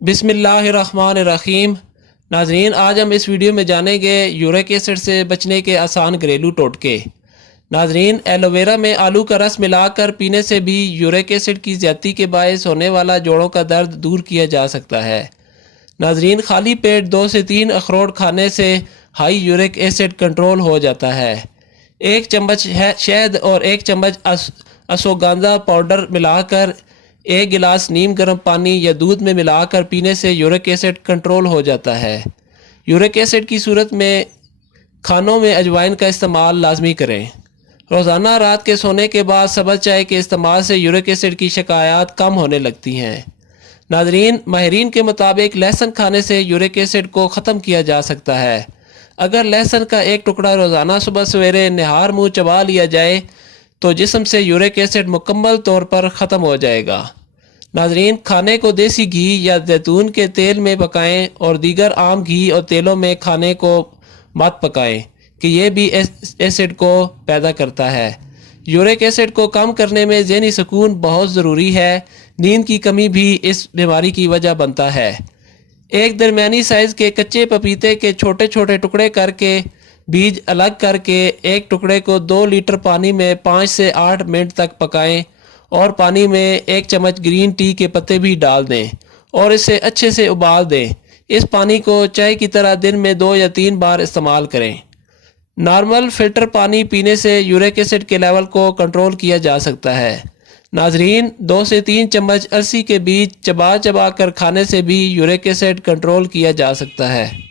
बिस्मिल्लाहिर्रहमानिर्रहीम। नाजरीन, आज हम इस वीडियो में जानेंगे यूरिक एसिड से बचने के आसान घरेलू टोटके। नाजरीन, एलोवेरा में आलू का रस मिलाकर पीने से भी यूरिक एसिड की ज़्यादती के बायस होने वाला जोड़ों का दर्द दूर किया जा सकता है। नाजरीन, खाली पेट 2 से 3 अखरोट खाने से हाई यूरिक एसिड कंट्रोल हो जाता है। 1 चम्मच शहद और 1 चम्मच अश्वगंधा पाउडर मिलाकर 1 गिलास नीम गर्म पानी या दूध में मिलाकर पीने से यूरिक एसिड कंट्रोल हो जाता है। यूरिक एसिड की सूरत में खानों में अजवाइन का इस्तेमाल लाजमी करें। रोज़ाना रात के सोने के बाद सब्ज़ चाय के इस्तेमाल से यूरिक एसिड की शिकायत कम होने लगती हैं। नाजरीन, माहिरीन के मुताबिक लहसुन खाने से यूरिक एसिड को ख़त्म किया जा सकता है। अगर लहसुन का एक टुकड़ा रोज़ाना सुबह सवेरे निहार मुँह चबा लिया जाए तो जिस्म से यूरिक एसिड मुकम्मल तौर पर ख़त्म हो जाएगा। नाजरीन, खाने को देसी घी या जैतून के तेल में पकाएं और दीगर आम घी और तेलों में खाने को मत पकाएं कि ये भी एसिड को पैदा करता है। यूरिक एसिड को कम करने में ज़हनी सुकून बहुत ज़रूरी है। नींद की कमी भी इस बीमारी की वजह बनता है। एक दरमियानी साइज़ के कच्चे पपीते के छोटे छोटे टुकड़े करके बीज अलग करके एक टुकड़े को 2 लीटर पानी में 5 से 8 मिनट तक पकाएं और पानी में 1 चम्मच ग्रीन टी के पत्ते भी डाल दें और इसे अच्छे से उबाल दें। इस पानी को चाय की तरह दिन में 2 या 3 बार इस्तेमाल करें। नॉर्मल फ़िल्टर पानी पीने से यूरिक एसिड के लेवल को कंट्रोल किया जा सकता है। नाजरीन, 2 से 3 चम्मच अलसी के बीज चबा चबा कर खाने से भी यूरिक एसिड कंट्रोल किया जा सकता है।